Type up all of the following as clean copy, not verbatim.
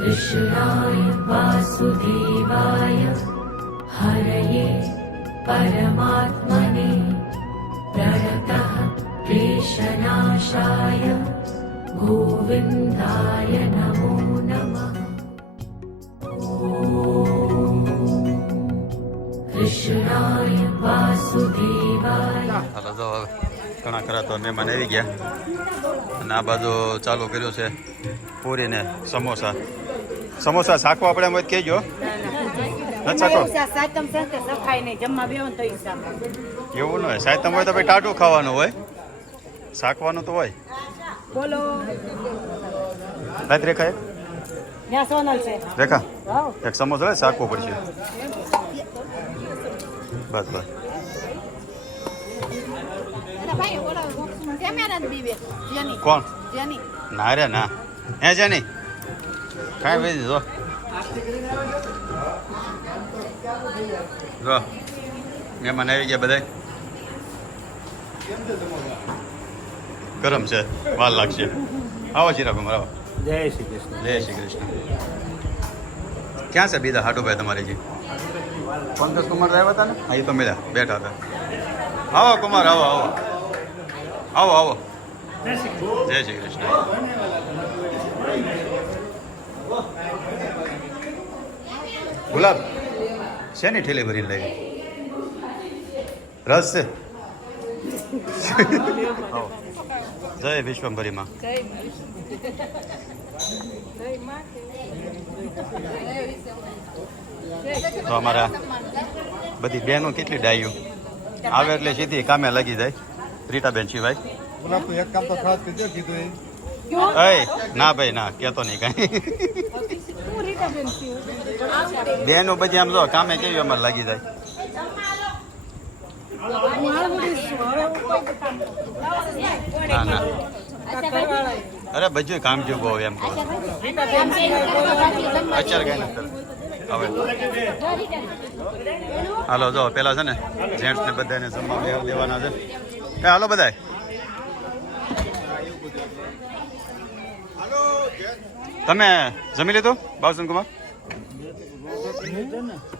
कृष्णाय वासुदेवाय हरये परमात्मने प्रणतः क्लेशनाशाय गोविन्दाय नमो नमः। कृष्णाय वासुदेवाय। હાલો જો હવે ઘણા ખરા તો મહેમાન આવી ગયા અને આ બાજુ ચાલુ કર્યું છે પૂરી ને સમોસા. સમોસા શાકવા આપણે એમ હોય કહેજો. એવું ન હોય, સાયતમ હોય તો ભાઈ ટાટું ખાવાનું હોય, શાકવાનું તો હોય. બોલો રાત્રે ખાય રેખા એક સમોસા હોય શાકવું પડશે. બસ બસ કોણ ના રે ના હે છે નહીં કાંઈ ભાઈ જો જો મહેમાન આવી ગયા બધા. ગરમ છે, વાર લાગશે. આવો ચિરાગુમાર આવો. જય શ્રી કૃષ્ણ. જય શ્રી કૃષ્ણ. ક્યાં છે બીજા હાટુભાઈ તમારી જી? પંકજ કુમાર આવ્યા હતા ને? હા એ તો મળ્યા બેઠા હતા. આવો કુમાર આવો આવો આવો આવો. જય શ્રી કૃષ્ણ. ગુલાબ શેની ઠેલી ભરીને લાવી? રસ છે. જય વિશ્વંભરીમાં. તો અમારા બધી બહેનો કેટલી ડાયું આવે એટલે સીધી કામે લાગી જાય. રીટાબેન સિવાય ના ભાઈ ના કેતો નહીં કઈ. બહેનો બધી આમ જો કામે કેવી અમારે લાગી જાય. ના ના અરે બધું કામ જેવું બહુ એમ અત્યારે કઈ નથી હવે. હાલો જો પેલા છે ને જેન્ટ્સ ને બધાને જમવા લેવાના છે. હાલો બધા તમે જમી લીધું બાબુસન કુમાર?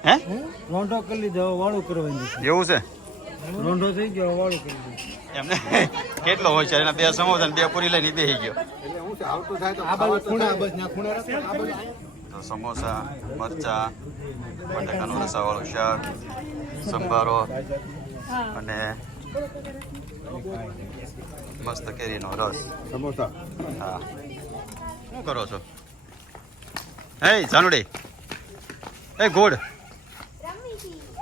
હે રોંઢો કરી લીધો, વાળું કરવાનું. એવું છે? રોંઢો થઈ ગયો, વાળું કરી લીધું. એમને કેટલો હોય છે? એના બે સમોસા ને બે પૂરી લઈને બેસી ગયો. તો સમોસા, મરચા, બટાકાનું રસાવાળું શાક, સંભારો અને મસ્ત કેરીનો રસ. સમોસા. હા શું કરો છો? હે જાનુડી એ ગુડ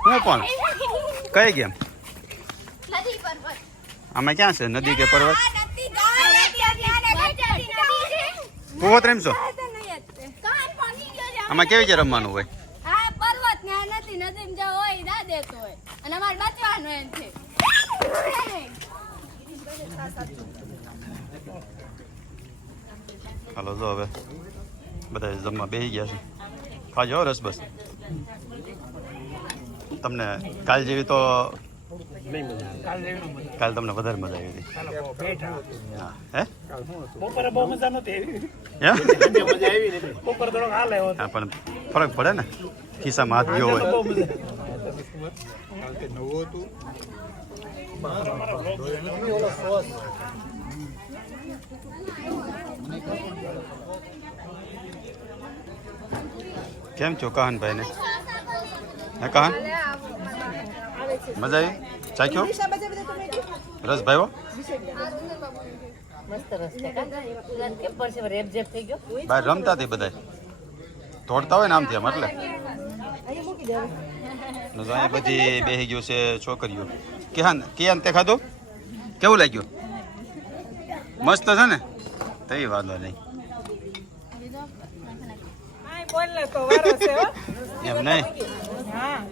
હું પણ કઈ ગેમ આમાં ક્યાં છે? નદી કે પર્વત? કુવત રમશો? આમાં કેવી રીતે રમવાનું હોય? હાલો જો હવે બધા જમવા બેસી ગયા છે. ખાજો રસ બસ. તમને કાલ જેવી તો કાલ તમને વધારે મજા આવી હતી. હા હે બપોરે બહુ મજા નહોતી હા પણ ફરક પડે ને ખિસ્સામાં હાથ ગયો હોય. કેમ છો કહાનભાઈ ને? હે કહાન મજા આવી? ચાખ્યો રસ ભાઈઓ? બહાર રમતા હતી બધા તોડતા હોય ને આમથી આમ એટલે અહીંયા બધી બેસી ગયું છે છોકરીઓ. કિયાન તે ખાધું? કેવું લાગ્યું? મસ્ત છે ને? તઈ વાંધો નહીં. એમ નહીં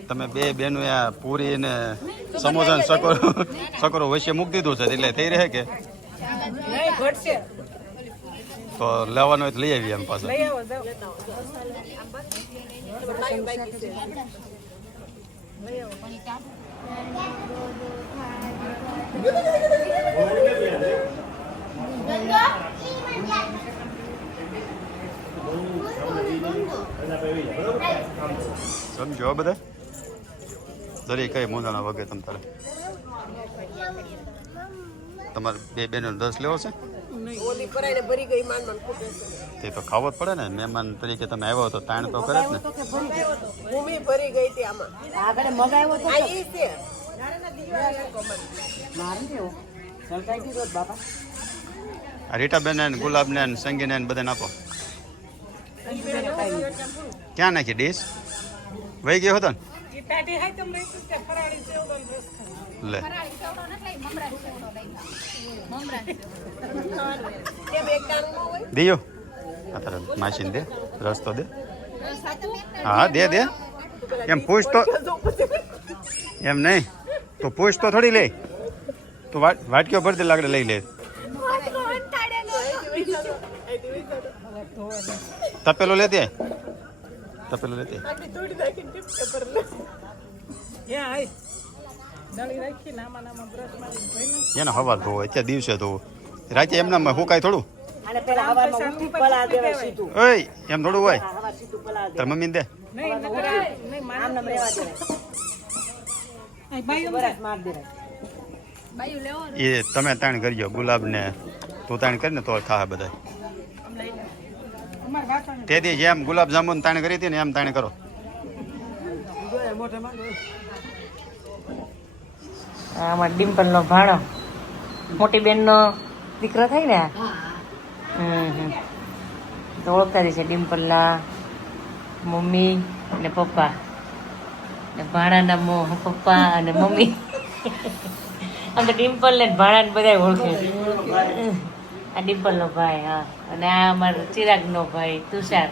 તમે બે બેનો આ પૂરી ને સમોસા સકરો વચ્ચે મૂકી દીધું છે એટલે થઈ રહે કે તો લેવાનું હોય તો લઈ આવીએ એમ પાછળ. સમજો બધા દરેક કઈ મોજાના વગે તમ તારે તમારે બે બેનો 10 લેવો છે ઓલી પરાઈને ભરી ગઈ માન ફૂટે છે તે તો ખાવો જ પડે ને મહેમાન તરીકે તમે આવ્યો તો તાણ તો કરે જ ને ભૂમિ ભરી ગઈ હતી આમાં આગળ મગાવ્યો તો આ ઈ છે આ રીટાબેન ને ગુલાબને ને સંગીને ને બધાને આપો ક્યાં નાખી ડીશ વહી ગયો હતો ને લે કેમ એક ટાણું ન હોય દિયો આ તારે માસીને દે રસ તો દે હા દે દે એમ પૂછ તો એમ નહીં તો પૂછ તો થોડી લે તું વાટકીઓ ભરતી લાકડે લઈ લે તપેલો લેતી તપેલો લેતી આટલી તોડી નાખીને ટીપ પેપર લે એને હવા ધોવો અત્યારે દિવસે ધોવો રાતે એમના હુકાય થોડું અને પેલા હવામાં ઉઠી પલા દેવા સીધું ઓય એમ થોડું હોય હવા સીધું પલા દે તાર મમ્મીને દે આમ નમ રેવા દે બરસ માર દે એ તમે તાણ કરજો ગુલાબ ને તું તાણ કરીને તો થા બધા તેથી જેમ ગુલાબ જાંબુ તાણ કરી હતી ને એમ તાણ કરો આમાં ડિમ્પલ નો ભાણો મોટી બેન નો દીકરો થાય ને તો ઓળખતા છે ડિમ્પલ ના મમ્મી અને પપ્પા ને ભાણાના પપ્પા અને મમ્મી આમ તો ડિમ્પલ ને ભાણા ને બધા ઓળખે આ ડિમ્પલ નો ભાઈ હા અને આ અમારો ચિરાગ નો ભાઈ તુષાર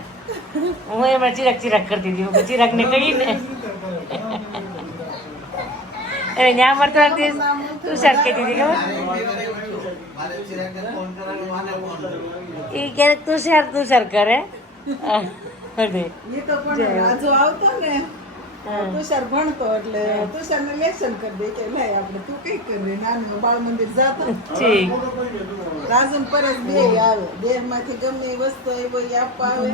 હું એમણે ચિરાગ કરતી હતી ચિરાગ ને કહી ને અરે ત્યાં મળતો તુષાર કહેતી હતી ખબર એ ક્યારેક તુષાર કરે રાજુ આવતો ને તુષાર ભણતો એટલે તુષાર ને લેસન કરી દે કે લાય આપણે તું કઈ કરી નાનું બાળ મંદિર જાતો ઠીક રાજુ ને પરેશ બે આવે દેહ માંથી ગમે એ વસ્તુ એ આપવા આવે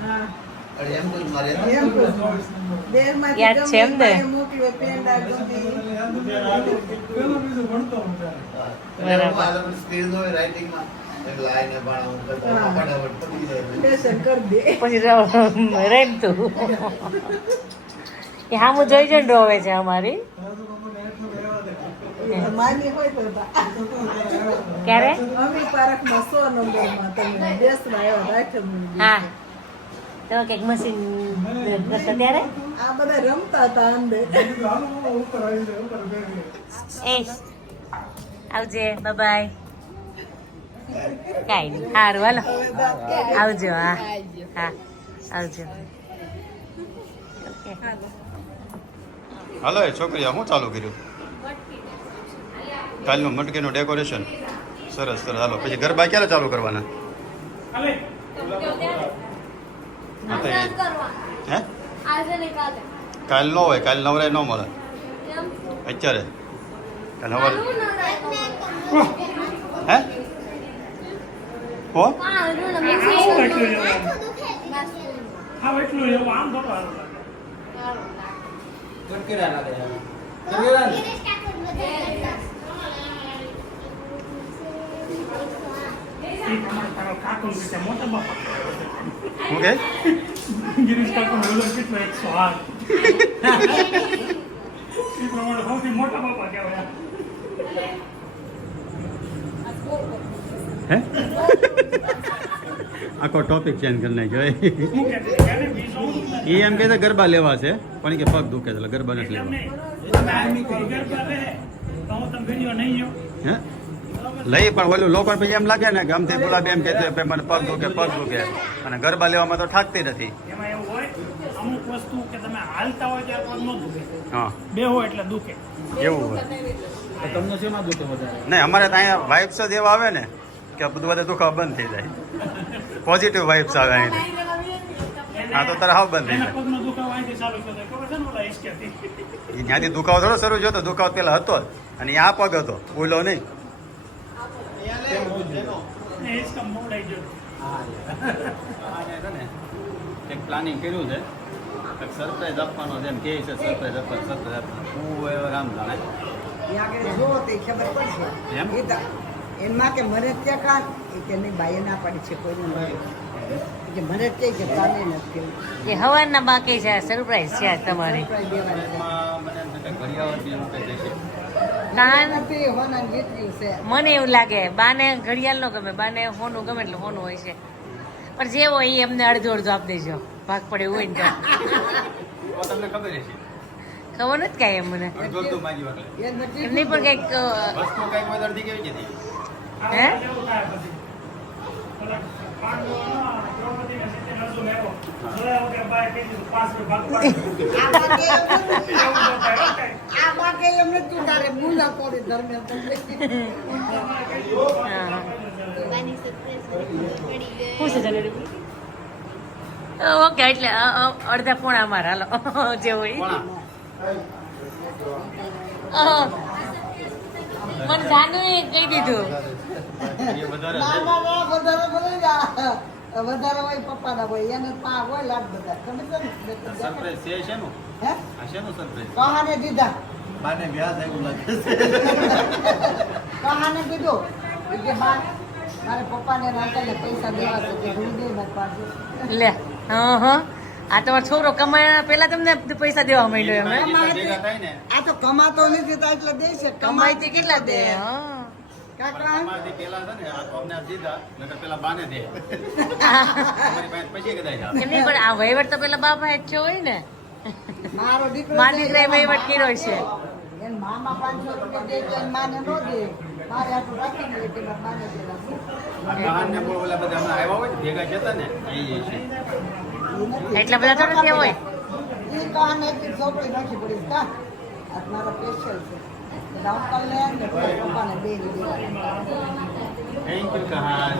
હા યાદ છે એમ ને મોકલે પેંડા ગુંદી લેસન કરી દે પછી રેમ તું એ હામું જોઈ જોઈને રોવે છે અમારી માની હોય તો ક્યારે અમી પાર્કમાં 100 નંબરમાં તમે બેસવા આવ્યા રાખે હા તો કંઈક મશીન કરતા ત્યારે આ બધા રમતા હતા અંદર એ આવજે બાય કાંઈ નહીં સારું હાલો આવજો હા હા આવજો ઓકે હાલો એ છોકરી શું ચાલુ કર્યું કાલનું મટકીનું ડેકોરેશન સરસ સરસ હાલો પછી ગરબા ક્યારે ચાલુ કરવાના હા તો હે કાલ ન હોય કાલ નવરાય ન મળે અત્યારે કાલ સવારે હે હો ઓકે ગિરીશ કાકો બોલો કેટલો 108 એ પ્રમાણે સૌથી મોટા બાપા કહેવાય હે આખો ટોપિક ચેન્જ કરી નાખ્યો એ એમ કહે છે ગરબા લેવા છે પણ કે પગ દુખે છે એટલે ગરબા નથી લેવા હે લઈ પણ ઓલું લોકો પછી એમ લાગે ને ગમથી ગુલાબ એમ કહે છે મને પગ દુખે અને ગરબા લેવામાં તો થાકતી નથી એમાં એવું હોય અમુક વસ્તુ કે તમે હાલતા હોય ત્યારે પગ ન દુખે હા બે હોય એટલે દુખે એવું હોય તમને શેમાં દુખે વધારે નહીં અમારે તો અહીંયા વાઇબ્સ જ એવા આવે ને કે બધું બધા દુખાવા બંધ થઈ જાય પોઝિટિવ વાઇબ્સ આવે અહીંયા હા તો તારે હાવ બંધ થઈ જાય પગનો દુખાવો અહીંથી ચાલુ થયો ખબર છે ને ઓલા હિચકેથી એ જ્યાંથી દુખાવો થોડો શરૂ થયો તો દુખાવો પેલા હતો જ અને આ પગ હતો બોલો નહીં હિચકા મોડાઈ ગયો આને છે ને એક પ્લાનિંગ કર્યું છે એક સરપ્રાઈઝ આપવાનો છે એમ કહે છે સરપ્રાઈઝ આપવાનું હું એવો રામ જાણે જો તે ખબર પડશે એમ? એમ માં કે મરે ત્યાં કાન એ કે નહીં બાઈએ ના પાડી છે કોઈને નહીં કે મરે ત્યાં કે તાને નથી કેવું એ હવારના બાકી છે સરપ્રાઈઝ છે આજ તમારી દેવાની છે. એમાં મને એમ છે કે ઘડિયાળ એવું કંઈ દેશે ના નથી હોના જેટલું છે મને એવું લાગે બાને ઘડિયાળ નો ગમે બાને હોનું ગમે એટલે હોનું હોય છે પણ જે હોય એ એમને અડધો અડધો આપી દેજો ભાગ પડે એવું હોય ને તો તો તમને ખબર હશે ખબર નથી કાંઈ એમ મને અડધો અડધો માગ્યું એટલે એ નથી એમની પણ કંઈક વસ્તુ કંઈક હોય તો અડધી કેવી જતી હે એવું થાય પછી પેલા પાંડવો દ્રૌપદીને સીતે નજુ લેવો જોયા વગર બાએ કહી દીધું 5 ભાગ પાડી આ બાકે એમને તું તારે મુંડા કોરી ધર્મ શું છે જલેબી? ઓકે એટલે અડધા પોણા અમારા હાલો જે હોય મને જાનું કહી દીધું એ વધારે ના ના ના વધારે બોલે જા વધારે હોય પપ્પાના હોય એને પા હોય લાડ બધા ખબર છે ને સરપ્રાઈઝ છે શેનું હે આ શેનું સરપ્રાઈઝ કહાને દીધા બાને વ્યાજ આવ્યું લાગે છે કહાને કીધું કે બા મારે પપ્પાને રાતાને પૈસા દેવા છે કે હું દે મત પાડજો લે હા હા આ તમારો છોકરો કમાયા પેલા તમને પૈસા દેવા માંડ્યો એમ હે? ભેગા થાય ને આ તો કમાતો નથી તો એટલે દે છે કમાઈ તે કેટલા દે હા કાકા અમારાથી પેલા છે ને આ તો અમને આ દીધા નકર પેલા બાને દે અમારી પાસે પછી કદાચ આવે. એમ નહીં પણ આ વહીવટ તો પેલા બાપા જ છે હોય ને મારો દીકરો મારા દીકરાએ વહીવટ કર્યો છે એને મામા 500 રૂપિયા દે તો એને માને ન દે મારે આટલું રાખી દે કે મારે માને દેવા આ બહારને બોલ ઓલા બધા હમણાં આવ્યા હોય ને ભેગા જતા ને એ છે એટલા બધા થોડા ત્યાં હોય એ કહાને એક છોકરી નાખી પડી કા આ મારા સ્પેશિયલ છે અંકલ ને ને પપ્પાને બે થેન્ક યુ કહાન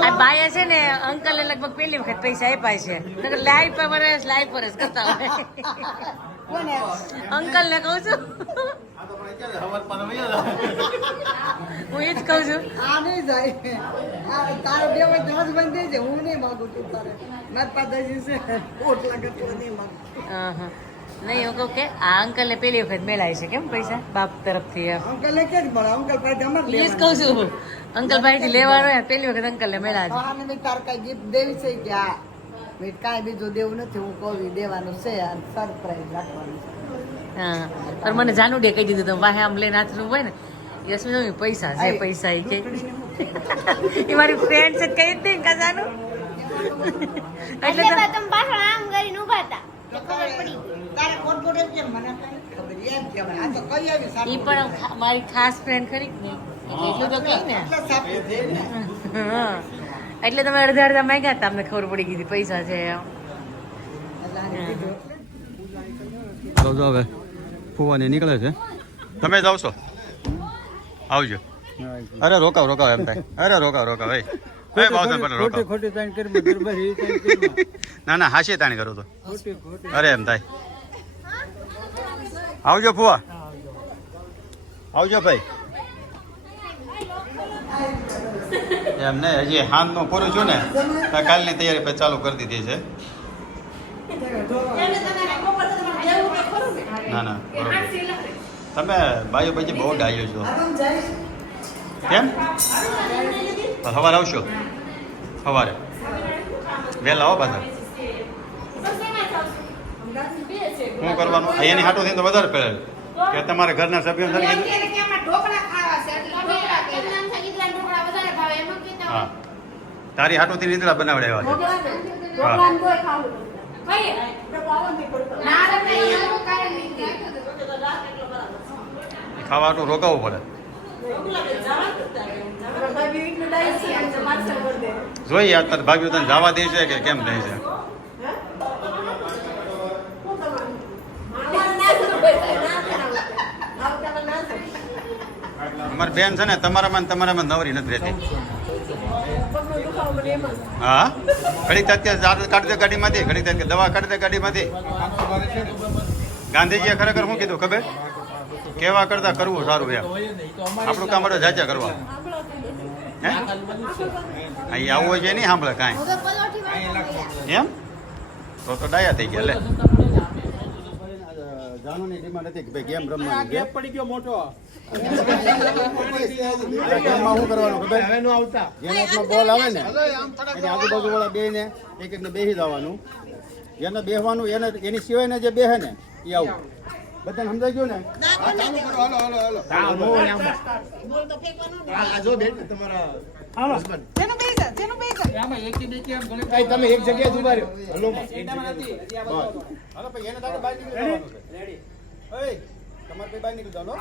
આ બાએ છે ને અંકલ ને લગભગ પહેલી વખત પૈસા આપ્યા છે નકર લાઈફ પર વરસ લાઈફ પર જ કરતા હોય કોને અંકલ ને કહું છું આ તો પણ અત્યારે હવાર પાછા વયા જાય. હું એ જ કહું છું આ નહીં જાય આ તારે બે હોય દસ બંધ થઈ જાય હું નહીં માગું છું તારે મારા પાસે હજી છે ઓટલા ગટલા નહીં માગું હા હા નહીં હું કહું કે આ અંકલ ને પહેલી વખત મેળાય છે કેમ પૈસા બાપ તરફથી એમ અંકલ ને ક્યાં મળે અંકલ પાસે અમારે એ જ કહું છું અંકલ ભાઈ થી લેવાનો હોય પહેલી વખત અંકલ ને મેળા છે કહાને મેં તાર કઈ ગિફ્ટ દેવી છે કે આ મેં કાંઈ બીજું દેવું નથી હું કહું દેવાનું છે આ સરપ્રાઈઝ રાખવાનું છે હા પણ મને જાનું ડે કહી દીધું તમે વાહે આમ લઈને હાથનું હોય ને યશમી પૈસા છે પૈસા એ કે એ મારી ફ્રેન્ડ છે કઈ જ નહીં કા જાનું એટલે એટલે તમે પાછળ આમ કરીને ઊભા હતા તો ખબર પડી ગઈ. તારે ખોટું નથી કેમ મને કઈ ખબર એમ કહેવાય આ તો કઈ આવી એ સારું પણ મારી ખાસ ફ્રેન્ડ ખરી જ નહીં એટલું તો કહી ને એટલે સાપી છે ને હા એટલે તમે અડધા અડધા માંગ્યા તમને ખબર પડી ગઈ હતી પૈસા છે એમ. એટલે આને કીધું જો હવે ફુવાની નીકળે છે તમે જાવ છો આવજો અરે રોકાવ રોકાવ એમ થાય અરે રોકાવ રોકાવ એ બાવસર પર રોકાવ ના ના હાશી તાણી કરું તો અરે એમ થાય આવજો ફુવા આવજો ભાઈ એમ ને હજી હાથનું પૂરું છું ને તો કાલની તૈયારી પછી ચાલુ કરી દીધી છે ના ના બરોબર તમે બાયો પછી બહુ ડાયો છો કેમ સવારે આવશો સવારે વહેલા આવો પાછા શું કરવાનું એની હાટું થઈને તો વધારે પહેરેલ કે તમારા ઘરના સભ્યો હા તારી હાટુથી નીંદડા બનાવડાવ્યા છે હા ખાવાનું રોકાવવું પડે જોઈએ અત્યારે ભાગ્યું તને જવા દે છે કે કેમ દે છે અમારી બેન છે ને તમારામાં નવરી નથી રહેતી હા ઘડીક અત્યારે કાઢી દે ગાડીમાંથી ઘડીક દવા કાઢી દે ગાડીમાંથી ગાંધીજીએ ખરેખર શું કીધું ખબર કેવા કરતા કરવું સારું એમ આપણું કામ માટે જાચા કરવા હે અહીં આવવો છે નહીં સાંભળે કાંઈ હવે પલોઠી વાળા એમ તો ડાયા થઈ ગયા લે જાનુની ડિમાન્ડ હતી કે ભાઈ ગેમ રમવાની ગેમ પડી ગયો મોટો ગેમમાં શું કરવાનું ખબર હવે નો આવતા જેનો બોલ આવે ને એટલે આજુબાજુ વાળા બે ને એક એકને બેસી જવાનું જેને બેસવાનું એને એની સિવાય ને જે બેસે ને એ આવું બધાને સમજાઈ ગયું ને ચાલુ કરો હાલો હાલો હાલો આ જો બેટ તમારા હાલો જેનું બેસા તમે એક જગ્યાએ જ ઉભા રહ્યો હલો હાલો ભાઈ એને તારે બહાર નીકળી જવાનું છે રેડી ઓય તમારે ભાઈ બહાર નીકળી જાવ લો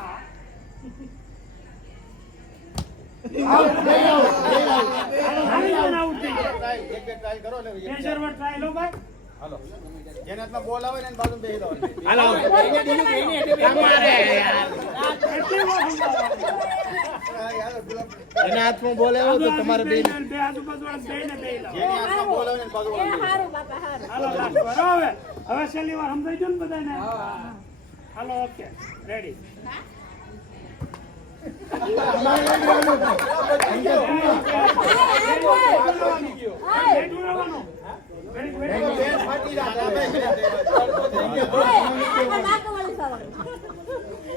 એક બે ટ્રાય કરો એટલે પ્રેશરમાં ટ્રાય લો ભાઈ હાલો જેને હાથમાં બોલ આવે ને એની બાજુ બેસી જવાનું એના હાથમાં બોલ આવ્યો તો તમારે બે બે આજુબાજુ બેને બે લાવો જેની હાથમાં બોલ આવે ને બાજુ હારું બાપા હારું હાલો લાસ્ટ વાર હવે છેલ્લી વાર સમજાઈ ગયું ને બધાને હાલો ઓકે રેડી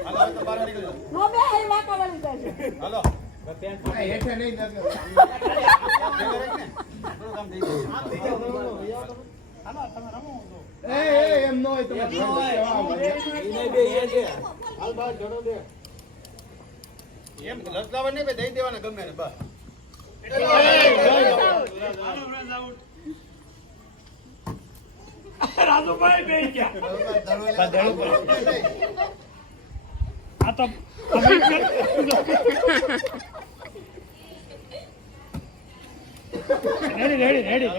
હાલો તો બહાર નીકળી જાઓ હાલો હેઠે નહીં થોડું કામ થઈ ગયું એમ નો હોય તમે હાલ બહાર જડો દે એમ લટકાવા નહીં દઈ દેવાના ગમે ને બસ રાજુભાઈ બે ગયા આ તો રેડી વેરી ગુડ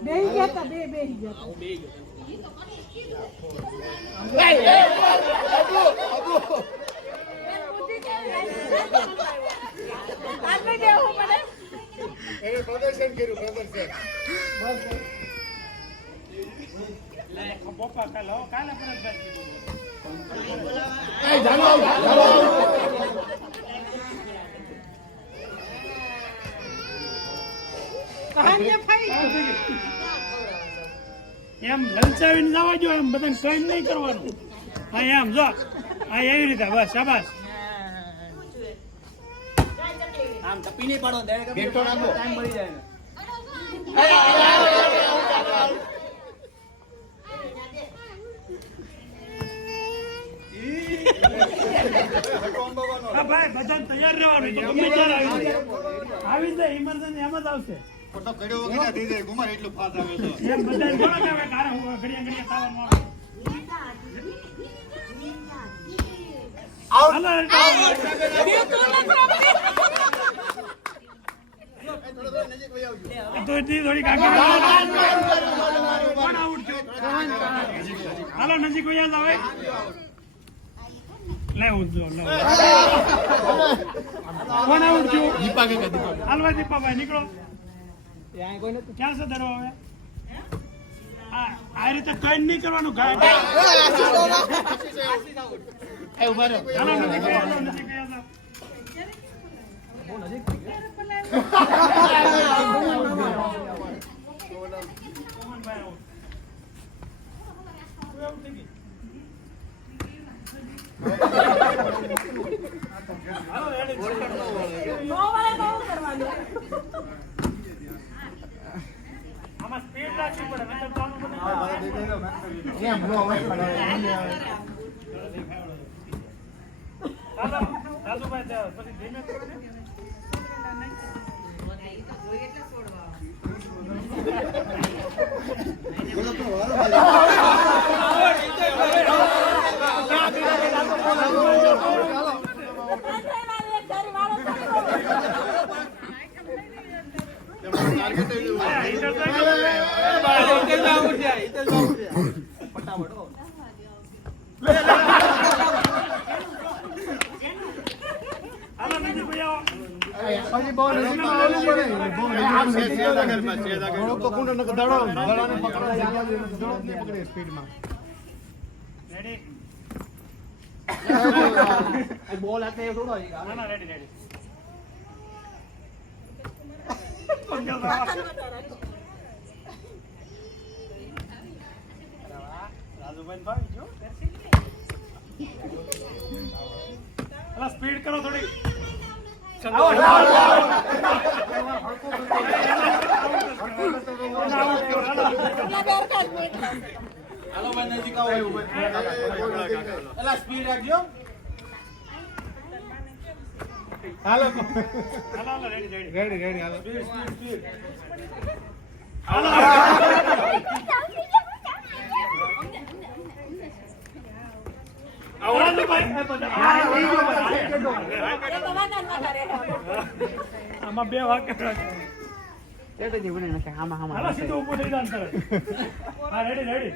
બેહી ગયા તા બેહી ગયા પ્રદર્શન કર્યું પ્રદર્શન પપ્પા કાલે પરત એમ લલચાવીને જવા જો એમ બધાને કઈ નહીં કરવાનું હા એમ જો હા એવી રીતે બસ શાબાશ આમ તપી નહીં પાડો બેઠો નાખો ટાઈમ મળી જાય ને હા ભાઈ બધાને તૈયાર રહેવાનું તો ગમે ત્યારે આવી જાય ઇમરજન્સી એમ જ આવશે ફોટો કડ્યો વગર દઈ દે કુમાર એટલું ફાસ આવે તો એમ બધાને થોડા આવે કારે હું ઘડિયા ખાવાનું તો થોડી કાકી હાલો નજીક યાદ આવે લેવું જો કોણ આઉટ છું હાલવા દીપાભાઈ નીકળો ક્યાં છે દરવા હવે આ રીતે કઈ નહીં કરવાનું હાલો નજીક આમાં સ્પીડ રાખવી પડે નહીંતર તો આનું બધું એમ નો હોય રાજુભાઈ પછી ધીમે હાલો નજીક ભાઈ આવો બોલ હાથે થોડો ના ના રેડી રેડી રાજુભાઈ ભાઈ જો અલા સ્પીડ કરો થોડી હાલો ભાઈ નજીક આવો એલા સ્પીડ રાખજો હાલો હાલો રેડી રેડી રેડી રેડી હાલો સ્પીડ સ્પીડ આમાં બે વાક્ય હાલો સીધું ઊભું થઈ જાય તરત. હા રેડી રેડી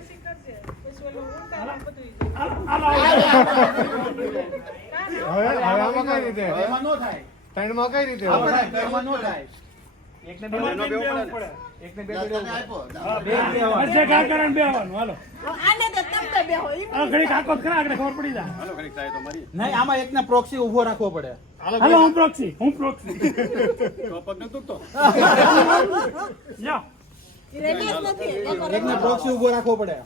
એમાં નો થાય ત્રણમાં કઈ રીતે એમાં નો થાય એકને બે પડે એકને બે આપ્યો અડધે ઘા કરે ને બે આવવાનું હાલો આને તો તમે બેહો ઈ આ ઘડી કાકો ખરા આગળ ખબર પડી જાય નહીં આમાં એકને પ્રોક્સી ઊભો રાખવો પડે હાલો હું પ્રોક્સી યા રેડિયસ નથી એકને પ્રોક્સી ઊભો રાખવો પડે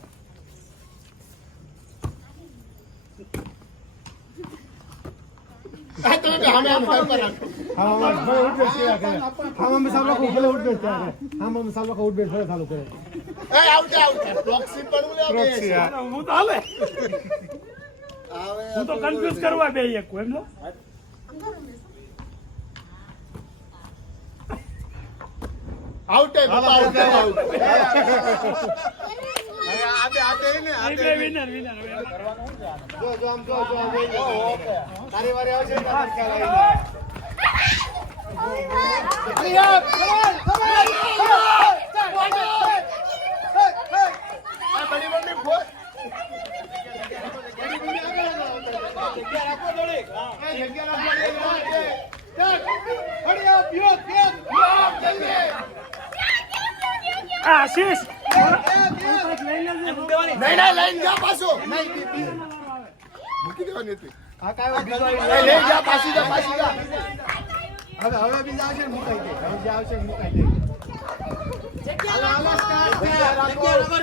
હું તો હાલે હું તો કન્ફ્યુઝ કરવા બે એક એમ લો વિનર વિનર તારી વારે આવશે ખ્યાલ આવી આશીષ હવે બીજા આવશે ને મુકાઈ દે હવે જે આવશે ને મુકાઈ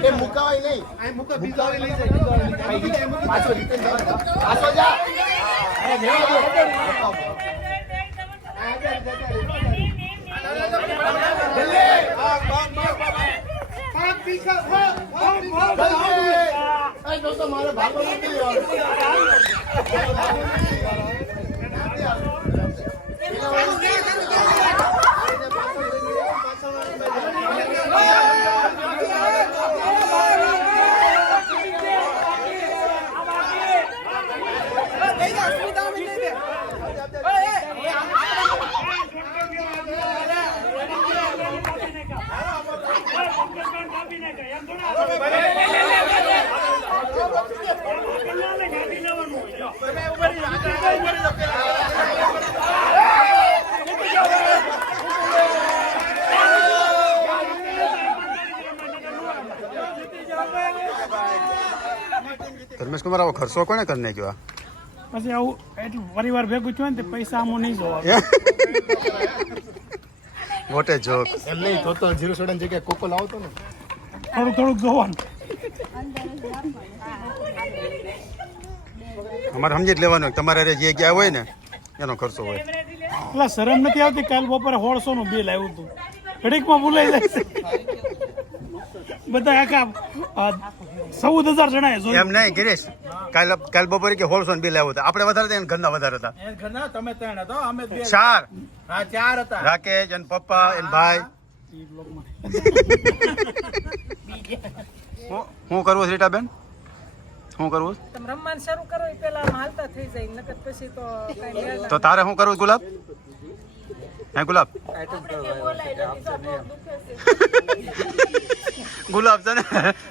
દે મુકાવાય નહીં આ મુકા બીજો આવી લઈ જાય પાછો પાછો જા અરે મેળો દો મારે ભાગો નથી ધર્મેશ કુમાર આવો ખર્ચો કોને કરને ગયો પછી આવું એટલું પરિવાર ભેગું થયું ને તે પૈસા આમાં નહીં જોવા વોટ એ જોક એમ નહીં તો 07 જગ્યાએ કોકો લાવતો ને થોડું થોડુંક જોવાનું અમારે સમજી જ લેવાનું કે તમારે જે ગયા હોય ને એનો ખર્ચો હોય એટલે શરમ નથી આવતી કાલ બપોરે 150 નું બિલ આવ્યું હતું ઘડીકમાં ભૂલાઈ જાય છે બધા આખા 14,000 જણાએ જોયું એમ નહીં ગિરીશ કાલ બપોરે કે 150 બિલ આવ્યું હતું આપણે વધારે હતા એને ઘરના વધારે હતા એ ઘરના તમે ત્રણ હતા અમે બે ચાર હા ચાર હતા રાકેશ એન પપ્પા એન ભાઈ શું કરવું રીટાબેન શું કરવું તમે રમવાનું શરૂ કરો એ પેલા હાલતા થઈ જાય નકર પછી તો કઈ મેળ તો તારે શું કરવું ગુલાબ હે ગુલાબ ગુલાબ છે ને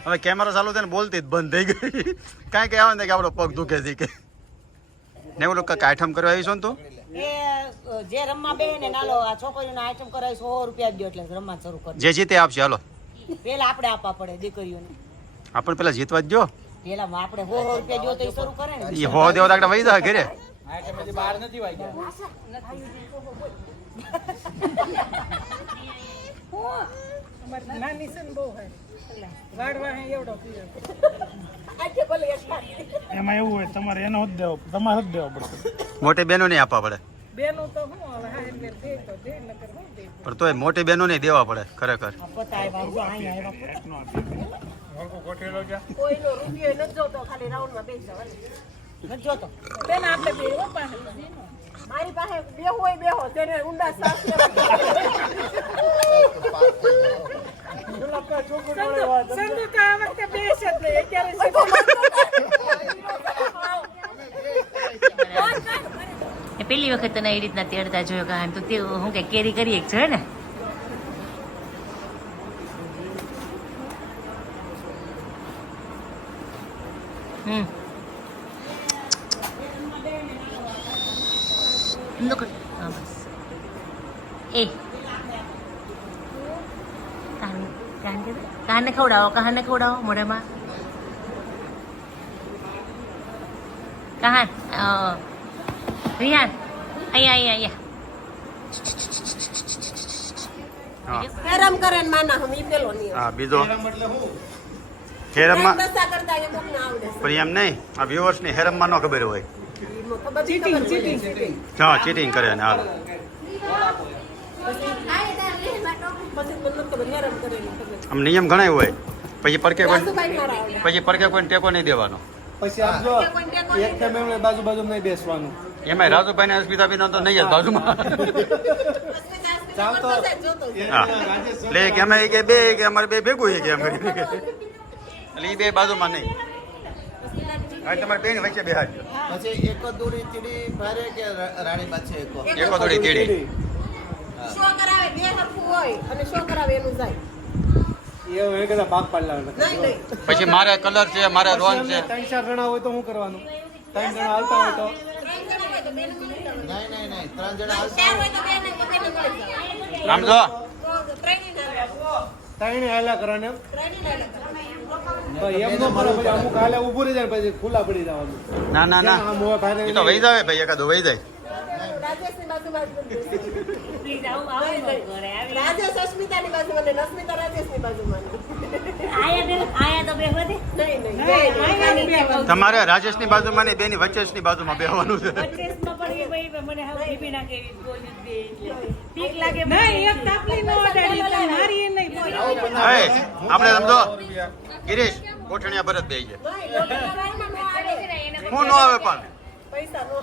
હવે કેમેરા ચાલુ છે ને બોલતી જ બંધ થઈ ગઈ કાંઈ કે આવે ને કે આપણો પગ દુખે છે કે ને એવું લોકો કાઠમ કરવા આવીશું ને તો એ જે રમવા બે ને નાલો આ છોકરીઓને આઈટમ કરાવી 100 રૂપિયા દો એટલે રમવા શરૂ કરે. જે જીતે આપશે હાલો. પેલા આપણે આપવા પડે દીકરીઓને. આપણે પેલા જીતવા જ જો. પેલા આપણે 100 રૂપિયા જો તો એ શરૂ કરે ને. એ હો દેવા દાખલા વહી જાય ઘરે. બહાર નથી વાગ્યા. નાની છે ને બહુ હે વાડવા હે એવડો પીયો એમાં એવું હોય તમારે એનો જ દેવો તમારે જ દેવો પડશે. મોટી બહેનો નહીં આપવા પડે. બેનો તો હું હવે હા એટલે દે તો દે નકર હું દે પણ તોય મોટી બહેનો નહીં દેવા પડે ખરેખર. પતાય વાંધો અહીંયા આવ્યા. એકનો આપી. વળકો ગોઠવેલો છે. કોઈનો રૂપિયો નથી જોતો ખાલી રાઉન્ડમાં બેસી જવાનું. નથી જોતો. બેન આપણે બે હો પાસે મારી પાસે બેહો હોય બેહો તેને ઊંડા સાસ સંદુ તો આ વખતે બેસ જ નહીં અત્યારે પેલી વખત તને એ રીતના તેડતા જોયો કહાન તો તે હું કે કેરી કરી એક છે ને એ કાને ખવડાવો મોઢામાં કહાન રિહાન અહીંયા હેરામ કરે ને માના હમ ઈ પેલો નહીં હા બીજો હેરમમાં દસા કરતા એ કોક ના આવડે પણ એમ નહીં આ વ્યુઅર્સ ની હેરમમાં ન ખબર હોય. ચીટિંગ હા ચીટિંગ કરે ને હાલ. આમ નિયમ ઘણા હોય પછી પડકે કોઈ ટેકો નહીં દેવાનો. પછી આમ જો એક તમે એમણે બાજુ નહીં બેસવાનું. એમાં રાજુભાઈ ને અસ્મિતા બી તો નહીં જ બાજુમાં. હા એટલે કે અમે કે બે કે અમારે બે ભેગું છે કે અમે એટલે એ બે બાજુમાં નહીં. હવે તમારે બેન વચ્ચે બેહાડજો. પછી એકો દોડી તીડી ભારે કે રાણી બાદશાહ એકો થોડી તીડી. શો કરાવે બે હરખું હોય અને શો કરાવે એનું જાય એ કદાચ ભાગ પાડલા નહીં પછી મારે કલર છે મારે રોન છે. 3-4 જણા હોય તો શું કરવાનું? 3 જણા હાલતા હોય તો ત્રણ જણા હોય તો બેન મળી જાય નહીં 3 જણા ચાર હોય તો બેન મળી જાય આમ જો તો ત્રણેય ના ત્રણે હાલા કરવાને એમ ત્રણેય ના તો એમ નો પડે પછી અમુક હાલે ઊભું રહી જાય પછી ખુલ્લા પડી જવાનું. ના ના ના આમ હોય ભારે એ તો વહી જાવે ભાઈ એકાદો વહી જાય. રાજેશની બાજુમાં રાજેશ અસ્મિતાની બાજુમાં ને અસ્મિતા રાજેશની બાજુમાં નહીં તમારે રાજેશની બાજુમાં નહીં બેની વચ્ચેની બાજુમાં બેહવાનું છે. નહીં એક તાપલી નો અડાડી તો મારી એ નહીં હે આપણે સમજો ગિરીશ કોઠણિયા ભરત બેહી જાય હું ન આવે પણ પૈસા નો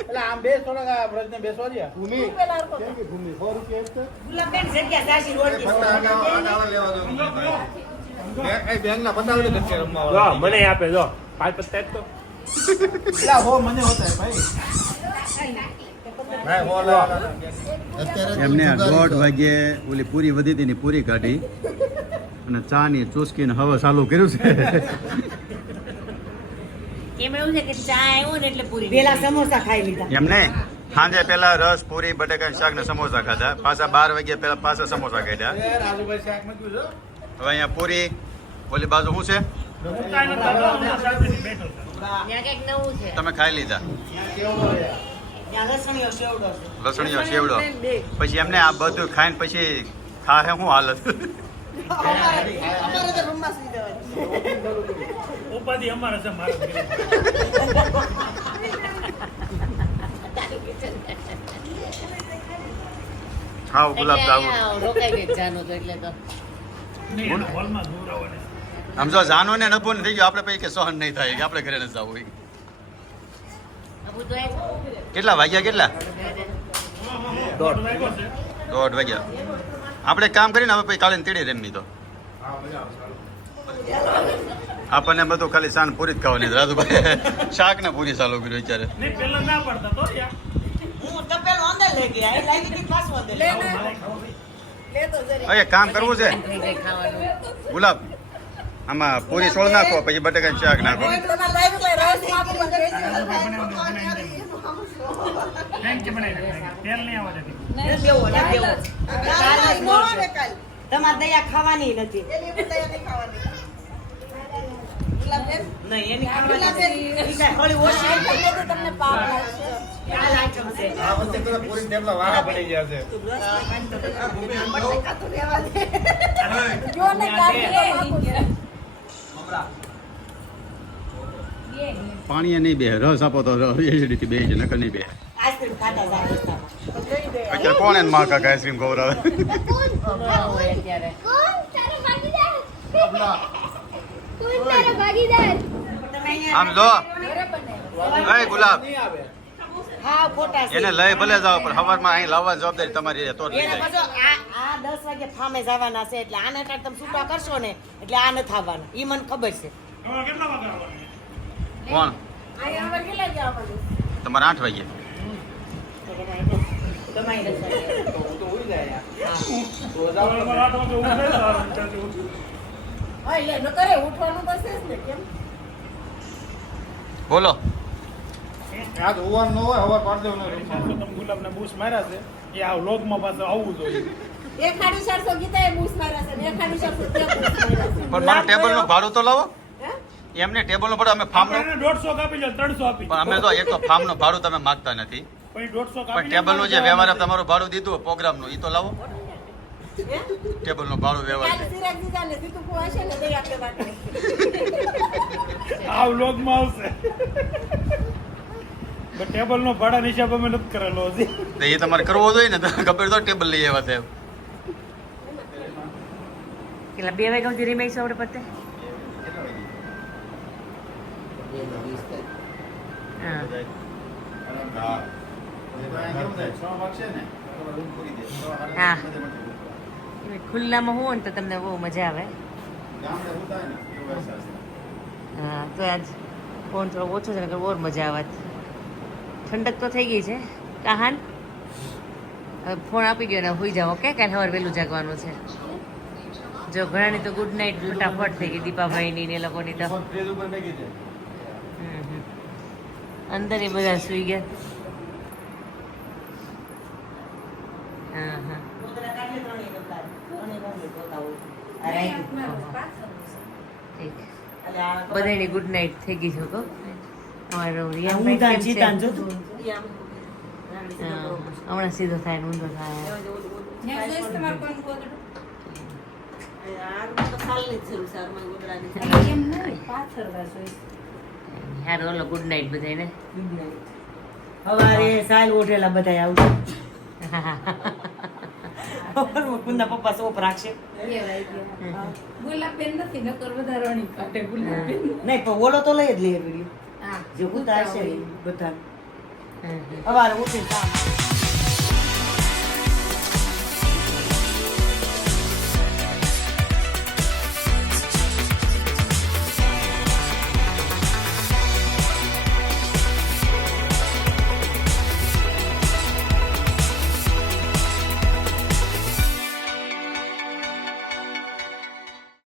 એટલે આમ બેસ થોડા વ્રજને બેસવા દે. ભૂમિ કેમ કે ભૂમિ 100 રૂપિયા એ બેંકના પતાવડે ધક્કે રમવા જો મને આપે જો 5 પત્તા જ તો એલા હો મને હોતા ભાઈ ભાઈ હો લો એમને 1:30 વાગે ઓલી પૂરી વધી હતી ને પૂરી કાઢી અને ચા ની ચુસ્કીને હવે ચાલુ કર્યું છે. એમ એવું છે કે ચા આવ્યો ને એટલે પૂરી પેલા સમોસા ખાઈ લીધા એમને સાંજે પેલા રસ પૂરી બટેકા શાક ને સમોસા ખાધા પાછા 12 વાગ્યા પેલા પાછા સમોસા ખાધા. રાજુભાઈ શાક મૂક્યું છે. હવે અહીંયા પૂરી ઓલી બાજુ શું છે ઉતાય નતા તો હું શાંતિથી બેઠો છું. ત્યાં કઈક નવું છે તમે ખાઈ લીધા ત્યાં લસણીઓ સેવડો છે લસણીઓ સેવડો પછી એમને આ બધું ખાઈને પછી ખાહે શું હાલત. અમારે તો રૂમમાં સુઈ જવાનું ઉપાધિ અમારે છે મારે ખાવ ગુલાબ જામુન અહીંયા રોકાઈ ગઈ જાનું તો એટલે તો નહીં હોલમાં દૂર આવવાને આમ જો જાનો ને નભો ને થઈ ગયો આપણે પછી કે સહન નહીં થાય કે આપણે ઘરે ન જવું હોય. અબુ તો આવ્યો. કેટલા વાગ્યા કેટલા 1:30 છે 1:30 વાગ્યા આપણે કામ કરીને હવે પછી કાલે તીડી રેમની તો આપણને બધું ખાલી સાન પૂરી જ ખાવાની રાજુભાઈ શાક ને પૂરી ચાલુ કર્યું અત્યારે. નહીં પેલા ના પડતા તો યાર હું તો પેલો અંદર લઈ ગયા એ લાગી ગઈ પાછું અંદર લે તો જરી હવે એક કામ કરવું છે થઈ જાય ખાવાનું ગુલાબ આમાં પૂરી સોળ નાખો પછી બટેકાનું શાક નાખો થેન્ક યુ બનાવી તેલ નહીં આવવા દેતી તમારે દયા ખાવાની નથી નહીં એની ખાવાની તમને પાપ લાગશે આ વખતે તો પૂરી ટેબલા વાળા પડી ગયા છે પાણી નહીં બે રસ આપો તો એસિડિટી બે છે નકર નહીં બે આઈસ્ક્રીમ ખાતા અત્યારે કોણ એને માં કાકા આઈસ્ક્રીમ ખવડાવે અત્યારે કોણ તારો ભાગીદાર કોણ તારો ભાગીદાર આમ જો એ ગુલાબ હા ખોટા છે એને લઈ ભલે જાવ પણ સવારમાં અહીં લાવવા જવાબદારી તમારી છે તો જ લઈ એને જાય પાછો આ 10 વાગે ફામે જવાના છે એટલે આને ટાઈમ તમે છૂટા કરશો ને એટલે આ નથી આવવાના ઈ મને ખબર છે તમારે કેટલા વાગે આવવાનું કોણ તમારે 8 વાગે તમારે 8 વાગે ઊભું થઈ જવાનું. બોલો આ તો હોવાનું ન હોય હવા પાડી દેવાનું તમે ગુલાબને બૂસ માર્યા છે એ આ વ્લોગમાં પાછું આવવું જોઈએ. પણ મને ટેબલનું ભાડું તો લાવો એમને ટેબલનું ભાડું અમે ફાર્મનું આપણે એને 150 કાપી લો 300 આપી પણ અમે તો એક તો ફાર્મનું ભાડું તમે માગતા નથી પછી 150 પણ કાપી ટેબલનું જે વ્યવહાર તમારું ભાડું દીધું પ્રોગ્રામનું એ તો લાવો ટેબલનું ભાડું વ્યવહાર આ વ્લોગમાં આવશે ટેબલ નો ભાડા હિસાબ અમે નથી કરેલો હજી. તો એ તમારે કરવો જોઈએ ને તો ખબર તો ટેબલ લઈ આવ્યા છે કેટલા 2 વાગ્યા સુધી રીમેક્સ આપણે પતે હા હા ખુલ્લામાં હોવ ને તો તમને બહુ મજા આવે હા તો આજ ફોન થોડો ઓછો છે ને ઓર મજા આવે ઠંડક તો થઈ ગઈ છે કહાન હવે ફોન આપી ગયો ને હોઈ જાઓ ઓકે કાલે સવારે વહેલું જાગવાનું છે જો ઘણાની તો ગુડ નાઇટ ફટાફટ થઈ ગઈ દીપાભાઈની ને એ લોકોની તો અંદર એ બધા સુઈ ગયા હા હા બધાની ગુડ નાઇટ થઈ ગઈ છે તો અમારો હમણાં સીધો થાય ઊંધો થાય યાર ઓલો ગુડ નાઇટ બધાને સવારે સાલ ઉઠેલા બધા આવું કુંદા પપ્પા સોપ રાખશે ગુલાબબેન નથી નકર વધારવાની કાટે ગુલાબબેન નહીં પણ ઓલો તો લઈ જ લઈએ વિડીયો જે ઉતારશે બધા સવારે ઉઠીને કામ